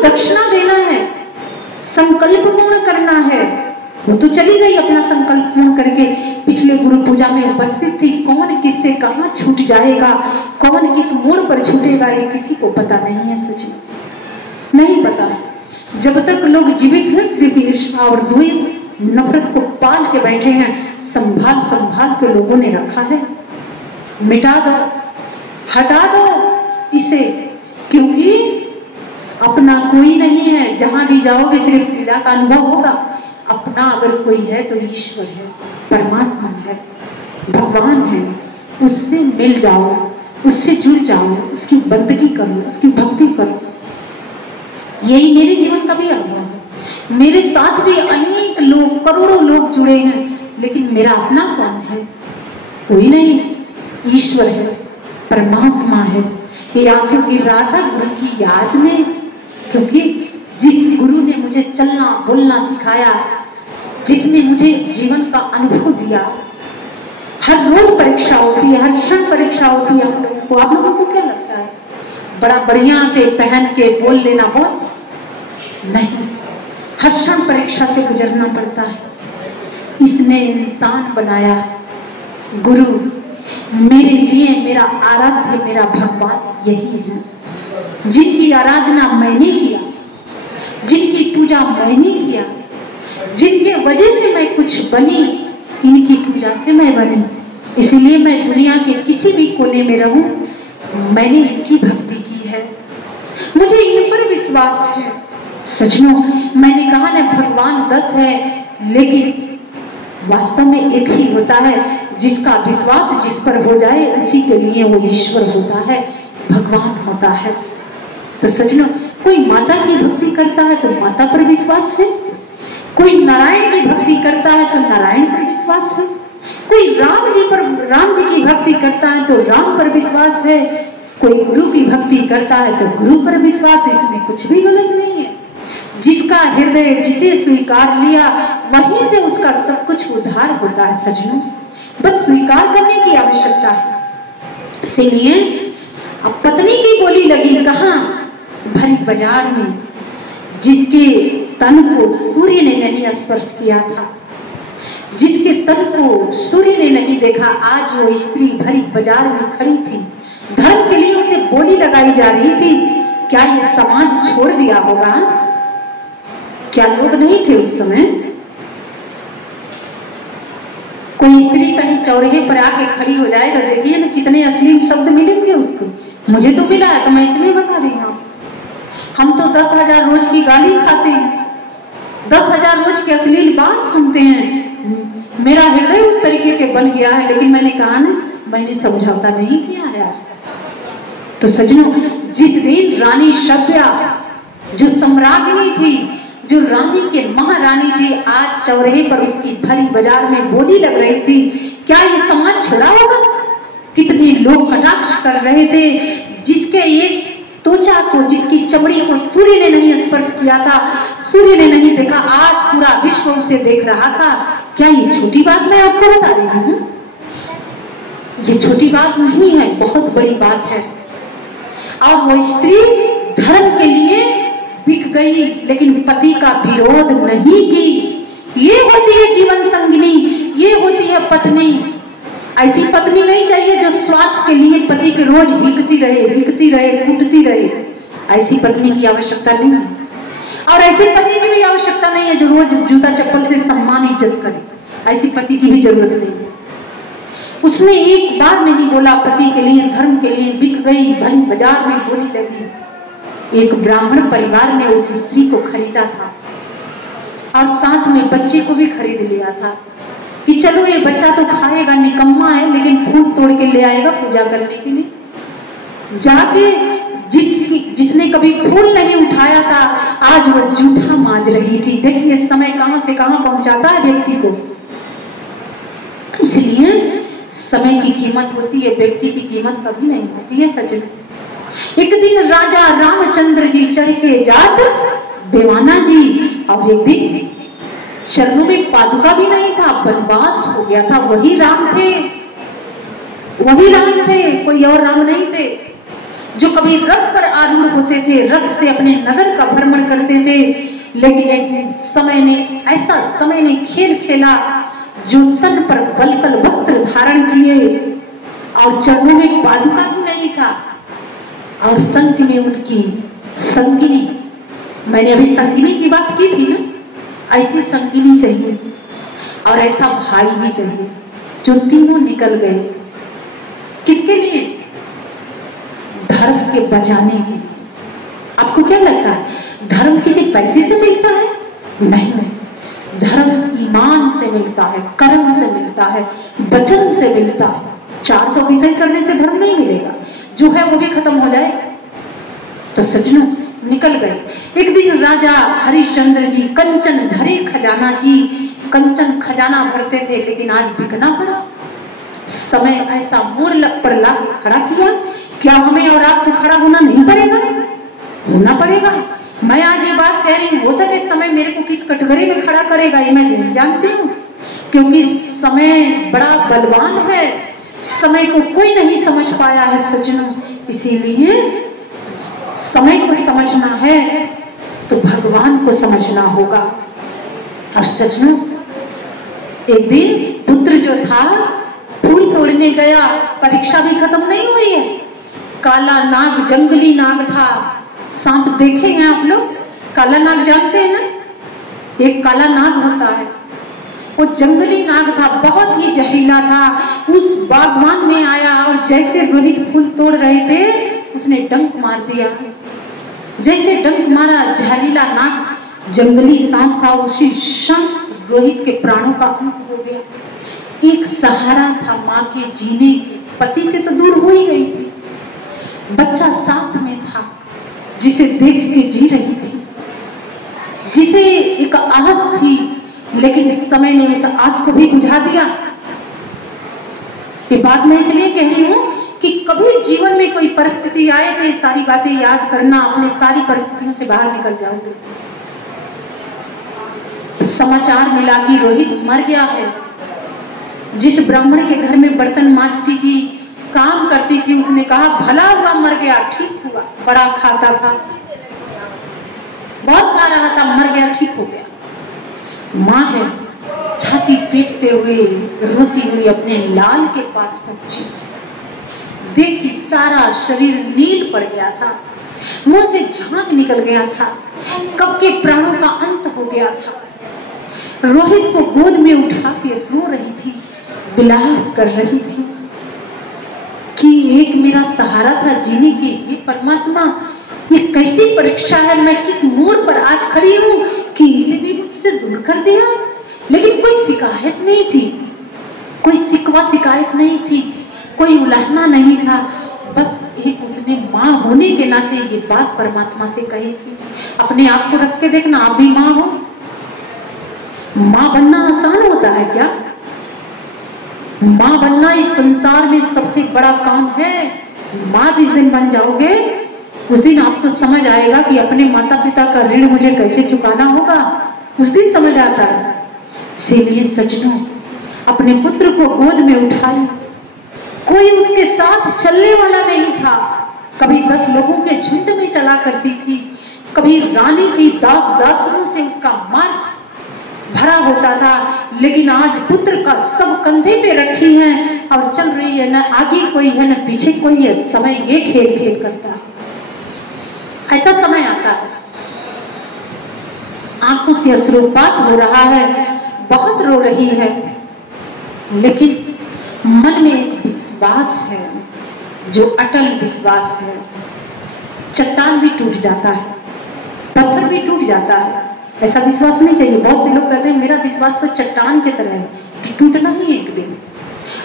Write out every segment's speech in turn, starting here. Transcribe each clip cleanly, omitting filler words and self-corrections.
दक्षिणा देना है, संकल्प पूर्ण करना है। वो तो चली गई अपना संकल्प पूर्ण करके, पिछले गुरु पूजा में उपस्थित थी। कौन किससे कहाँ छूट जाएगा, कौन किस मोड़ पर छूटेगा, ये किसी को पता नहीं है। सच में नहीं पता है। जब तक लोग जीवित हैं सिर्फ ईर्ष्या और द्वेष नफरत को पाल के बैठे हैं, संभाल संभाल के लोगों ने रखा है। मिटा दो, हटा दो इसे, क्योंकि अपना कोई नहीं है। जहां भी जाओगे सिर्फ पीड़ा का अनुभव होगा। अपना अगर कोई है तो ईश्वर है, परमात्मा है, भगवान है। उससे मिल जाओ, उससे जुड़ जाओ, उसकी बंदगी करो, उसकी भक्ति करो। यही मेरे जीवन का भी अनुभव है। मेरे साथ भी अनेक लोग, करोड़ों लोग जुड़े हैं, लेकिन मेरा अपना कौन है? कोई नहीं। ईश्वर है, परमात्मा है। ये आंसू गिर रहा था गुरु की याद में, क्योंकि जिस गुरु ने मुझे चलना बोलना सिखाया, जिसने मुझे जीवन का अनुभव दिया। हर रोज परीक्षा होती है, हर क्षण परीक्षा होती है हम लोगों को। आप लोगों को क्या लगता है बड़ा बढ़िया से पहन के बोल लेना बहुत? नहीं, हर क्षण परीक्षा से गुजरना पड़ता है। इसने इंसान बनाया। गुरु मेरे लिए, मेरा आराध्य, मेरा भगवान यही है, जिनकी आराधना मैंने किया, जिनकी पूजा मैंने किया, जिनके वजह से मैं कुछ बनी, इनकी पूजा से मैं बनी। इसलिए मैं दुनिया के किसी भी कोने में रहूं, मैंने इनकी भक्ति की है, मुझे इन पर विश्वास है। सच में मैंने कहा ना, भगवान 10 है, लेकिन वास्तव में एक ही होता है। जिसका विश्वास जिस पर हो जाए उसी के लिए वो ईश्वर होता है, भगवान होता है। तो सच में कोई माता की भक्ति करता है तो माता पर विश्वास है, कोई नारायण की भक्ति करता है तो नारायण पर विश्वास है, कोई राम जी की भक्ति करता है तो राम पर विश्वास है, कोई गुरु की भक्ति करता है तो गुरु पर विश्वास है। इसमें कुछ भी गलत नहीं है। जिसका हृदय जिसे स्वीकार लिया, वहीं से उसका सब कुछ उद्धार होता है। सजनों, बस स्वीकार करने की आवश्यकता है। इसीलिए अब पत्नी की बोली लगी कहाँ? भरी बाजार में। जिसके तन को सूर्य ने नहीं स्पर्श किया था, जिसके तन को सूर्य ने नहीं देखा, आज वो स्त्री भरी बाजार में खड़ी थी, धर्म के लिए उसे बोली लगाई जा रही थी। क्या ये समाज छोड़ दिया होगा? क्या लोग नहीं थे उस समय? कोई स्त्री कहीं चौराहे पर आके खड़ी हो जाए तो देखिए ना कितने अश्लील शब्द मिलेंगे उसको। मुझे तो मिला है तो मैं इसलिए बता रही हूँ। हम तो 10,000 रोज की गाली खाते हैं, 10,000 रोज की अश्लील बात सुनते हैं। मेरा हृदय उस तरीके के बन गया है, लेकिन मैंने कहा ना, मैंने समझौता नहीं किया है आज तक। तो सजनों, जिस दिन रानी सभ्या जो सम्राज्ञी थी, जो रानी के महारानी थी, आज चौराहे पर उसकी भरी बाजार में बोली लग रही थी, क्या ये समाज छोड़ा होगा? कितने लोग कटाक्ष कर रहे थे। जिसके एक त्वचा को, जिसकी चमड़ी को सूर्य ने नहीं स्पर्श किया था, सूर्य ने नहीं देखा, आज पूरा विश्व उसे देख रहा था। क्या ये छोटी बात मैं आपको बता रही हूँ? ये छोटी बात नहीं है, बहुत बड़ी बात है। और वो स्त्री धर्म के लिए बिक गई, लेकिन पति का विरोध नहीं की। ये होती है जीवन संगिनी, ये होती है पत्नी। ऐसी पत्नी नहीं चाहिए जो स्वार्थ के लिए पति के रोज हिकती रहे, कूटती रहे। ऐसी पत्नी की आवश्यकता नहीं है, और ऐसे पति की भी आवश्यकता नहीं है जो रोज जूता चप्पल से सम्मान इज्जत करे। ऐसी पति की भी जरूरत नहीं है। उसने एक बार नहीं बोला पति के लिए, धर्म के लिए बिक गई, भरी बाजार में बोली लगी। एक ब्राह्मण परिवार ने उस स्त्री को खरीदा था और साथ में बच्चे को भी खरीद लिया था कि चलो ये बच्चा तो खाएगा, निकम्मा है, लेकिन फूल तोड़ के ले आएगा पूजा करने के लिए। जाके जिसने कभी फूल नहीं उठाया था, आज वो जूठा मांज रही थी। देखिए समय कहां से कहां पहुंचाता है व्यक्ति को। इसलिए समय की कीमत होती है, व्यक्ति की कीमत कभी नहीं होती है। सजन, एक दिन राजा रामचंद्र जी चढ़ के जात देवाना जी, और एक दिन चरणों में पादुका भी नहीं था, वनवास हो गया था। वही राम थे, कोई और राम नहीं थे। जो कभी रथ पर आरूढ़ होते थे, रथ से अपने नगर का भ्रमण करते थे, लेकिन एक दिन ऐसा समय ने खेल खेला, जो तन पर बलकल वस्त्र धारण किए और चरणों में पादुका भी नहीं था, और संग में उनकी संगिनी, मैंने अभी संगिनी की बात की थी ना, ऐसी संगिनी चाहिए और ऐसा भाई भी चाहिए, जो तीनों निकल गए। किसके लिए? धर्म के बचाने के लिए। आपको क्या लगता है धर्म किसी पैसे से मिलता है? नहीं, धर्म ईमान से मिलता है, कर्म से मिलता है, वचन से मिलता है। 400 विषय करने से धर्म नहीं मिलेगा, जो है वो भी खत्म हो जाए। तो सज्जनों, निकल गए। एक दिन राजा हरिश्चंद्र जी कंचन भरे खजाना जी, कंचन खजाना भरते थे, लेकिन आज बिकना पड़ा। समय ऐसा मोड़ पर ला खड़ा किया। क्या हमें और आपको खड़ा होना नहीं पड़ेगा? होना पड़ेगा। मैं आज ये बात कह रही हूँ, हो सके समय मेरे को किस कटघरे में खड़ा करेगा ये मैं नहीं जानती हूँ, क्योंकि समय बड़ा बलवान है, समय को कोई नहीं समझ पाया है सज्जनों। इसीलिए समय को समझना है तो भगवान को समझना होगा। और सज्जनों, एक दिन पुत्र जो था फूल तोड़ने गया, परीक्षा भी खत्म नहीं हुई है। काला नाग, जंगली नाग था। सांप देखे हैं आप लोग? काला नाग जानते हैं ना? एक काला नाग होता है, वो जंगली नाग था, बहुत ही जहरीला था। उस बागवान में आया और जैसे रोहित फूल तोड़ रहे थे, उसने डंक मार दिया। जैसे डंक मारा, जहरीला नाग जंगली सांप था, उसी क्षण रोहित के प्राणों का अंत हो गया। एक सहारा था माँ के जीने के, पति से तो दूर हो ही गई थी, बच्चा साथ में था, जिसे देख के जी रही थी, जिसे एक आस थी, लेकिन इस समय ने उस आस को भी बुझा दिया। ये बात मैं इसलिए कह रही हूँ कि कभी जीवन में कोई परिस्थिति आए तो ये सारी बातें याद करना, अपने सारी परिस्थितियों से बाहर निकल जाओगे। समाचार मिला कि रोहित मर गया है। जिस ब्राह्मण के घर में बर्तन मांजती थी, काम करती थी, उसने कहा भला हुआ मर गया, ठीक हुआ। बड़ा खाता था, बहुत खा रहा था, मर गया, ठीक हो गया। माँ है, छाती पीटते हुए रोती हुई अपने लाल के पास पहुंची। देखी सारा शरीर नील पड़ गया था, मुंह से झाग निकल गया था, कब के प्राणों का अंत हो गया था। रोहित को गोद में उठा के रो रही थी, विलाप कर रही थी कि एक मेरा सहारा था जीने की, ये परमात्मा, ये कैसी परीक्षा है, मैं किस मोड़ पर आज खड़ी हूँ कि इसे भी मुझसे दूर कर दिया। लेकिन कोई शिकायत नहीं थी, कोई शिकवा शिकायत नहीं थी, कोई उलाहना नहीं था, बस एक उसने माँ होने के नाते ये बात परमात्मा से कही थी। अपने आप को रख के देखना, आप भी माँ हो। माँ बनना आसान होता है क्या? माँ बनना इस संसार में सबसे बड़ा काम है। माँ जिस दिन बन जाओगे, उस दिन आपको समझ आएगा कि अपने माता पिता का ऋण मुझे कैसे चुकाना होगा, उस दिन समझ आता है। इसीलिए सज्जनों, अपने पुत्र को गोद में उठाई। कोई उसके साथ चलने वाला नहीं था। कभी 10 लोगों के झुंड में चला करती थी, कभी रानी थी, दास दासरों से उसका मान भरा होता था, लेकिन आज पुत्र का सब कंधे पे रखी है और चल रही है, न आगे कोई है न पीछे कोई है। समय ये खेल खेल करता है। ऐसा समय आता है, आंखों से अश्रुपात हो रहा है, बहुत रो रही है, लेकिन मन में विश्वास है, जो अटल विश्वास है। चट्टान भी टूट जाता है, पत्थर भी टूट जाता है, ऐसा विश्वास नहीं चाहिए। बहुत से लोग कहते हैं मेरा विश्वास तो चट्टान के तरह है, कि टूटना ही एक दिन।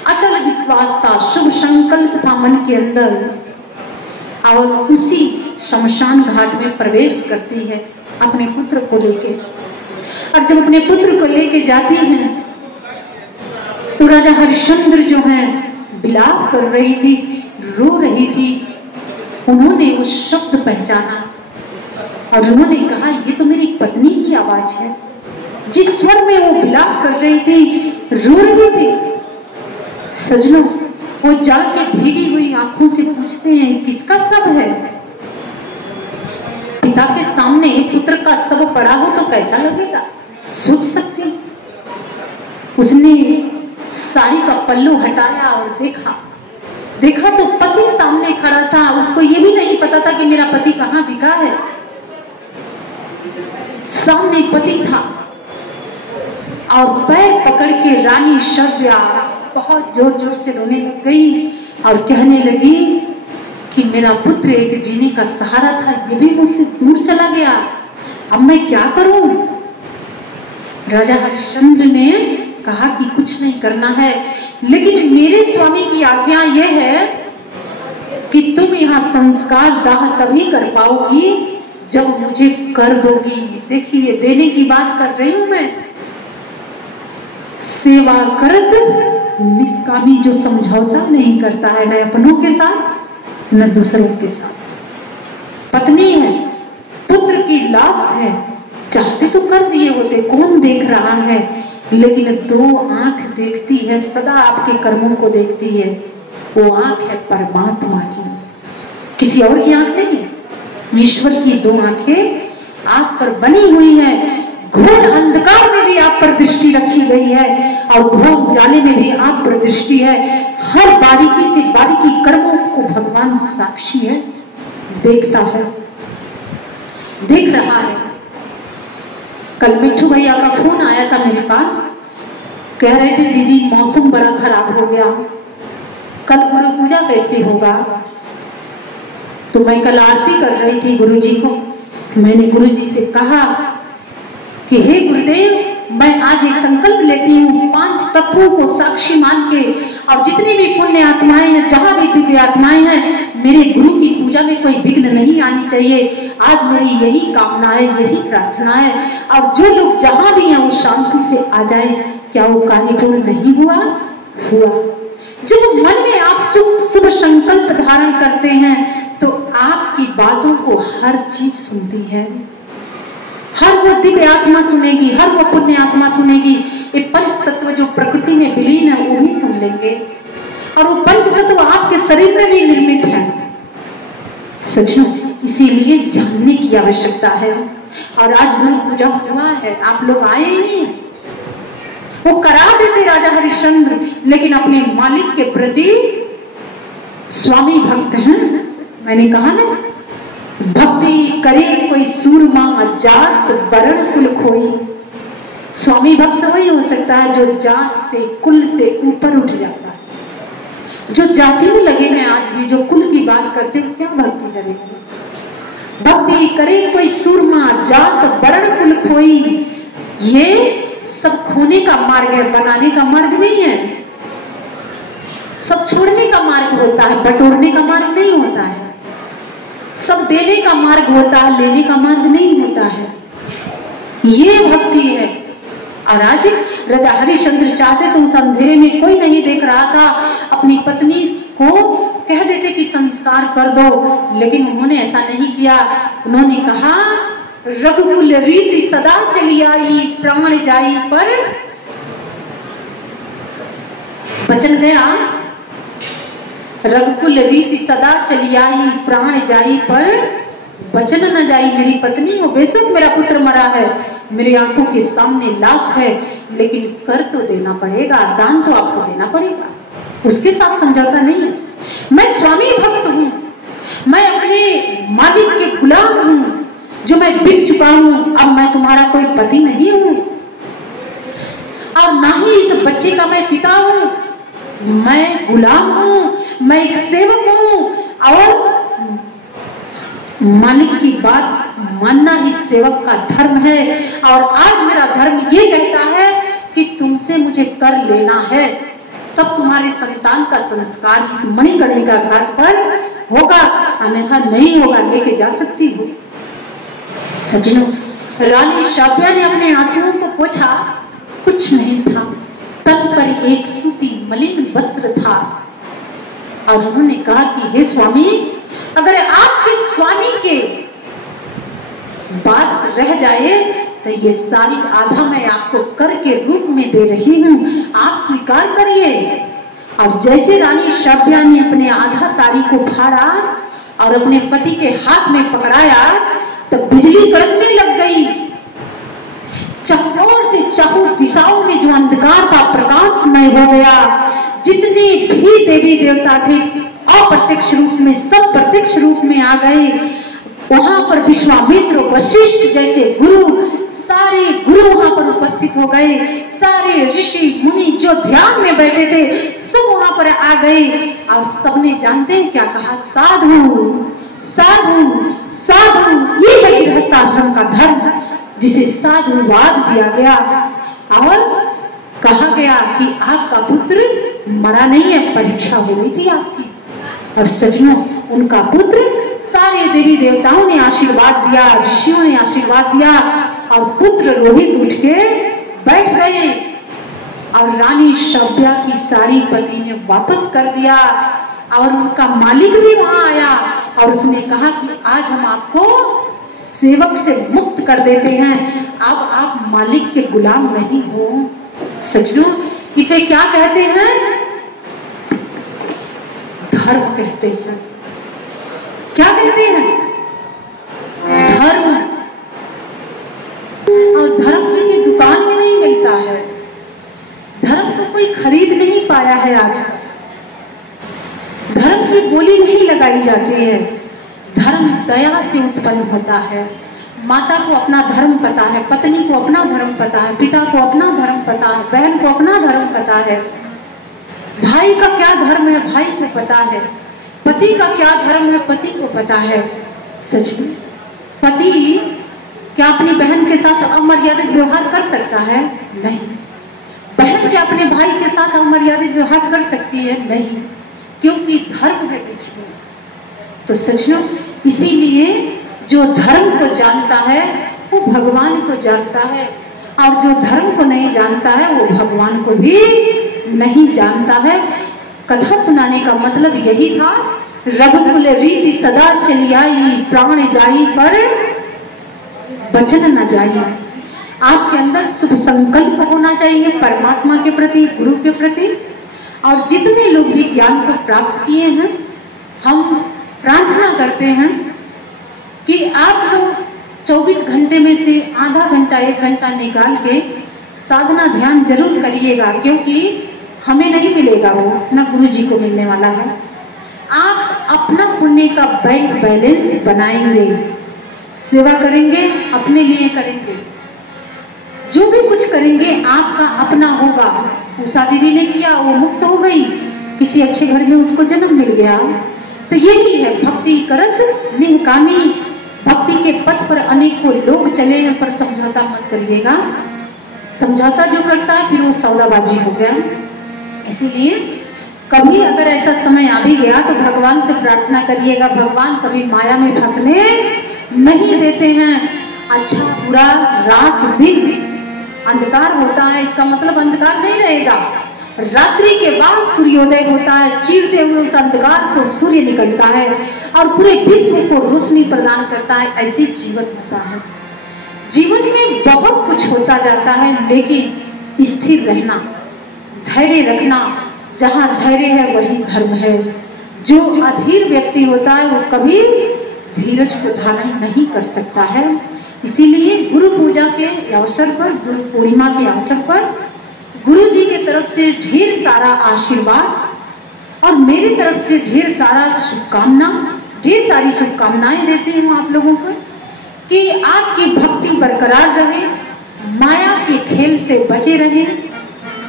अटल विश्वास था, शुभ संकल्प था मन के अंदर, और उसी शमशान घाट में प्रवेश करती है अपने पुत्र को लेके। और जब अपने पुत्र को लेके जाती है तो राजा हरिश्चंद्र जो है विलाप कर रही थी, रो रही थी। उन्होंने वो शब्द पहचाना और उन्होंने कहा ये तो मेरी पत्नी की आवाज है। जिस स्वर में वो विलाप कर रही थी, रो रही थी। सजनों, वो जाके भीगी हुई आंखों से पूछते हैं किसका शव है। पिता के सामने पुत्र का शव पड़ा हो तो कैसा लगेगा, सोच सकते हैं। उसने साड़ी का पल्लू हटाया और देखा तो पति सामने खड़ा था। उसको ये भी नहीं पता था कि मेरा पति कहाँ बिका है। सामने पति था और पैर पकड़ के रानी शव्या बहुत जोर जोर से रोने लग गई और कहने लगी कि मेरा पुत्र एक जीने का सहारा था, ये भी मुझसे दूर चला गया, अब मैं क्या करूं। राजा हरिश्चंद्र ने कहा कि कुछ नहीं करना है, लेकिन मेरे स्वामी की आज्ञा यह है कि तुम यहाँ संस्कार दाह तभी कर पाओगी जब मुझे कर दोगी। देखिए देने की बात कर रही हूं मैं। सेवा करत निष्कामी जो समझौता नहीं करता है न अपनों के साथ न दूसरों के साथ। पत्नी है, पुत्र की लाश है, चाहते तो कर दिए होते, कौन देख रहा है, लेकिन दो आंख देखती है, सदा आपके कर्मों को देखती है। वो आंख है परमात्मा की, किसी और की आंख नहीं है। ईश्वर की दो आंखें आप पर बनी हुई है। घोर अंधकार में भी आप पर दृष्टि रखी गई है और घोर उजाले में भी आप पर दृष्टि है। हर बारीकी से बारीकी कर्मों को भगवान साक्षी है, देखता है, देख रहा है। कल मिट्ठू भैया का फोन आया था मेरे पास, कह रहे थे दीदी मौसम बड़ा खराब हो गया, कल गुरु पूजा कैसे होगा। तो मैं कल आरती कर रही थी गुरुजी को। मैंने गुरुजी से कहा कि हे गुरुदेव, मैं आज एक संकल्प लेती हूँ, 5 तत्वों को साक्षी मान के, और जितनी भी पुण्य आत्माएं हैं, जहां भी दिव्य आत्माएं हैं, मेरे गुरु की पूजा में कोई विघ्न नहीं आनी चाहिए। आज मेरी यही कामना है, यही प्रार्थना है, और जो लोग जहां भी हैं वो शांति से आ जाए। क्या वो कार्य पूर्ण नहीं हुआ? हुआ। जब मन में आप शुभ संकल्प धारण करते हैं तो आपकी बातों को हर चीज सुनती है। हर वो दिव्य आत्मा सुनेगी, हर वो पुण्य आत्मा सुनेगी। ये पंच तत्व जो प्रकृति में विलीन है वो भी सुन लेंगे, और वो पंच तत्व आपके शरीर में भी निर्मित है। सचमुच इसीलिए जानने की आवश्यकता है। और आज गुरु पूजा हुआ है, आप लोग आए नहीं। वो करा देते राजा हरिश्चंद्र, लेकिन अपने मालिक के प्रति स्वामी भक्त हैं। मैंने कहा ना, भक्ति करे कोई सूरमा जात वर्ण कुल खोई। स्वामी भक्त वही हो सकता है जो जात से कुल से ऊपर उठ जाता है। जो जाति में लगे हैं आज भी, जो कुल की बात करते हैं, क्या भक्ति करेंगे। भक्ति करे कोई सूरमा जात वर्ण कुल खोई, ये सब खोने का मार्ग है, बनाने का मार्ग नहीं है। सब छोड़ने का मार्ग होता है, बटोरने का मार्ग नहीं होता है। सब देने का मार्ग होता है, लेने का मार्ग नहीं होता है। ये भक्ति है। और आज राजा हरिश्चंद्र चाहते तो उस अंधेरे में कोई नहीं देख रहा था, अपनी पत्नी को कह देते कि संस्कार कर दो, लेकिन उन्होंने ऐसा नहीं किया। उन्होंने कहा रघुकुल रीति सदा चली आई, प्राण जाई पर वचन गया। रघुकुल रीति सदा चली आई, प्राण जाई पर वचन न जाई। मेरी पत्नी हो, बेशक मेरा पुत्र मरा है, मेरी आंखों के सामने लाश है, लेकिन कर तो देना पड़ेगा, दान तो आपको देना पड़ेगा, उसके साथ समझौता नहीं है। मैं स्वामी भक्त हूँ, मैं अपने मालिक के गुलाम हूँ, जो मैं बिक चुका हूँ। अब मैं तुम्हारा कोई पति नहीं हूँ, और ना ही इस बच्चे का मैं पिता हूँ। मैं गुलाम हूँ, मैं एक सेवक हूँ, और मालिक की बात मानना ही सेवक का धर्म है। और आज मेरा धर्म ये कहता है कि तुमसे मुझे कर लेना है, तब तुम्हारे संतान का संस्कार इस मणिकर्णिका घाट पर होगा, अन्यथा नहीं होगा। लेके जा सकती हो। सजनों, रानी शाव्या ने अपने आंसुओं को पोंछा, कुछ नहीं था, तन पर एक सूती मलिन वस्त्र था, और उन्होंने कहा कि हे स्वामी, अगर आपके स्वामी के बात रह जाए तो ये सारी आधा मैं आपको कर के रूप में दे रही हूँ, आप स्वीकार करिए। और जैसे रानी शाब्या ने अपने आधा साड़ी को फाड़ा और अपने पति के हाथ में पकड़ाया तो बिजली कड़कने लग गई। चकोर से चारों दिशाओं में जो अंधकार का प्रकाशमय हो गया। जितने भी देवी देवता थे अप्रत्यक्ष रूप में सब प्रत्यक्ष रूप में आ गए। वहां पर विश्वामित्र वशिष्ठ जैसे गुरु, सारे गुरु वहां पर उपस्थित हो गए। सारे ऋषि मुनि जो ध्यान में बैठे थे सब वहां पर आ गए और सबने जानते हैं क्या कहा, साधु साधु साधु। ये है गृहस्थाश्रम का धर्म जिसे साधुवाद दिया गया। और कहा गया कि आपका पुत्र मरा नहीं है, परीक्षा हो रही थी आपकी। और सच में उनका पुत्र, सारे देवी देवताओं ने आशीर्वाद दिया, ऋषियों ने आशीर्वाद दिया और पुत्र रोहित उठ के बैठ गए। और रानी शाब्या की साड़ी पति ने वापस कर दिया। और उनका मालिक भी वहां आया और उसने कहा कि आज हम आपको सेवक से मुक्त कर देते हैं, अब आप मालिक के गुलाम नहीं हो। सचमुच इसे क्या कहते हैं? धर्म कहते हैं। क्या कहते हैं? धर्म। और धर्म किसी दुकान में नहीं मिलता है। धर्म को कोई खरीद नहीं पाया है आज तक। धर्म की बोली नहीं लगाई जाती है। धर्म दया से उत्पन्न होता है। माता को अपना धर्म पता है, पत्नी को अपना धर्म पता है, पिता को अपना धर्म पता है, बहन को अपना धर्म पता है, भाई का क्या धर्म है भाई को पता है, पति का क्या धर्म है पति को पता है। सच में पति क्या अपनी बहन के साथ अमर्यादित व्यवहार कर सकता है? नहीं। बहन क्या अपने भाई के साथ अमर्यादित व्यवहार कर सकती है? नहीं, क्योंकि धर्म है बीच में। तो सचमुच इसीलिए जो धर्म को जानता है वो भगवान को जानता है, और जो धर्म को नहीं जानता है वो भगवान को भी नहीं जानता है। कथा सुनाने का मतलब यही था। रघुकुल रीति सदा चली आई, प्राण जाई पर वचन न जाई। आपके अंदर शुभ संकल्प होना चाहिए परमात्मा के प्रति, गुरु के प्रति। और जितने लोग भी ज्ञान को प्राप्त किए हैं, हम प्रार्थना करते हैं कि आप लोग 24 घंटे में से आधा घंटा 1 घंटा निकाल के साधना ध्यान जरूर करिएगा, क्योंकि हमें नहीं मिलेगा वो, ना गुरु जी को मिलने वाला है। आप अपना पुण्य का बैंक बैलेंस बनाएंगे, सेवा करेंगे, अपने लिए करेंगे, जो भी कुछ करेंगे आपका अपना होगा। उषा दीदी ने किया, वो मुक्त हो गई, किसी अच्छे घर में उसको जन्म मिल गया। तो यही है भक्ति करत निहकामी। भक्ति के पथ पर अनेकों लोग चले हैं, पर समझौता मत करिएगा। समझौता जो करता है फिर वो सौदाबाजी हो गया। इसीलिए कभी अगर ऐसा समय आ भी गया तो भगवान से प्रार्थना करिएगा, भगवान कभी माया में फंसने नहीं देते हैं। अच्छा बुरा रात दिन अंधकार होता है, इसका मतलब अंधकार नहीं रहेगा। रात्रि के बाद सूर्योदय होता है, चीरते हुए उस अंधकार को सूर्य निकलता है और पूरे विश्व को रोशनी प्रदान करता है। ऐसे जीवन होता है। जीवन में बहुत कुछ होता जाता है, लेकिन स्थिर रहना, धैर्य रखना, जहां धैर्य है वही धर्म है। जो अधीर व्यक्ति होता है वो कभी धीरज को धारण नहीं कर सकता है। इसीलिए गुरु पूजा के अवसर पर, गुरु पूर्णिमा के अवसर पर गुरु जी के तरफ से ढेर सारा आशीर्वाद और मेरी तरफ से ढेर सारा शुभकामना, ढेर सारी शुभकामनाएं देती हूँ आप लोगों को कि आपकी भक्ति बरकरार रहे, माया के खेल से बचे रहें,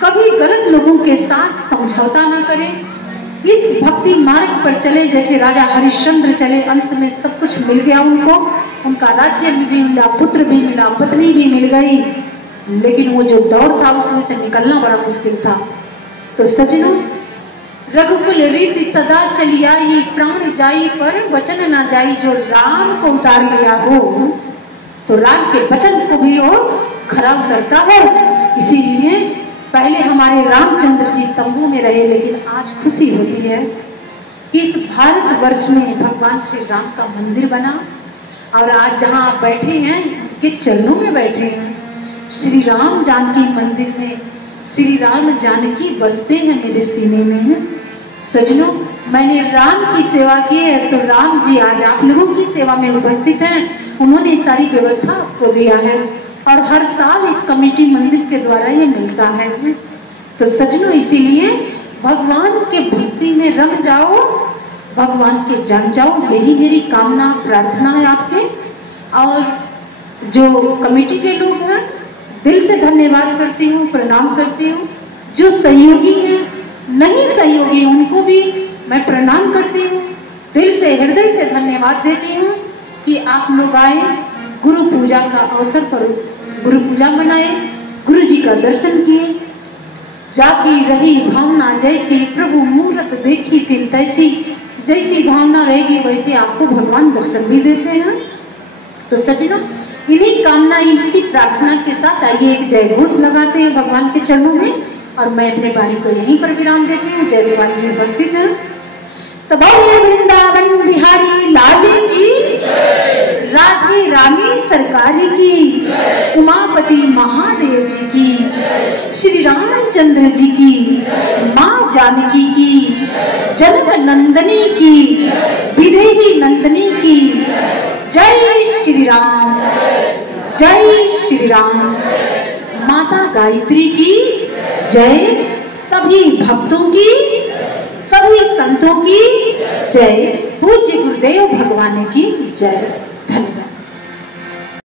कभी गलत लोगों के साथ समझौता न करें, इस भक्ति मार्ग पर चले जैसे राजा हरिश्चंद्र चले। अंत में सब कुछ मिल गया उनको, उनका राज्य भी मिला, पुत्र भी मिला, पत्नी भी मिल गई, लेकिन वो जो दौर था उसमें से निकलना बड़ा मुश्किल था। तो सजनों, रघुकुल रीति सदा चली आई, प्राण जाई पर वचन ना जाई। जो राम को उतार लिया हो तो राम के वचन को भी वो खरा उतरता है। इसीलिए पहले हमारे रामचंद्र जी तंबू में रहे, लेकिन आज खुशी होती है कि इस भारतवर्ष में भगवान श्री राम का मंदिर बना और आज जहाँ आप बैठे हैं उनके चरणों में बैठे हैं। श्री राम जानकी मंदिर में श्री राम जानकी बसते हैं मेरे सीने में। सजनों, मैंने राम की सेवा की है तो राम जी आज आप लोगों की सेवा में उपस्थित हैं। उन्होंने सारी व्यवस्था आपको दिया है और हर साल इस कमेटी मंदिर के द्वारा ये मिलता है। तो सजनों, इसीलिए भगवान के भक्ति में रम जाओ, भगवान के जान जाओ, यही मेरी कामना प्रार्थना है आपके। और जो कमेटी के लोग हैं, दिल से धन्यवाद करती हूँ, प्रणाम करती हूँ। जो सहयोगी हैं, नहीं सहयोगी, उनको भी मैं प्रणाम करती हूँ, दिल से हृदय से धन्यवाद देती हूँ कि आप लोग आए, गुरु पूजा का अवसर पर गुरु पूजा मनाए, गुरु जी का दर्शन किए। जाकी रही भावना जैसी, प्रभु मूरत देखी तिन तैसी। जैसी भावना रहेगी वैसे आपको भगवान दर्शन भी देते हैं। तो सजनों, इन्हीं कामना, इसी प्रार्थना के साथ आइए एक जय घोष लगाते हैं भगवान के चरणों में। और मैं अपने वाणी को यहीं पर विराम देती हूँ। जय शिवाजी जी उपस्थित हैं। तो बोलिए वृंदावन बिहारी लाल की, राधे रानी सरकार की, उमापति महादेव जी की, श्री रामचंद्र जी की, माँ जानकी की, जनक नंदनी की, विदेही नंदनी की। जय श्री राम, जय श्री राम। माता गायत्री की जय, सभी भक्तों की, सभी संतों की जय। पूज्य गुरुदेव भगवान की जय। धन्यवाद।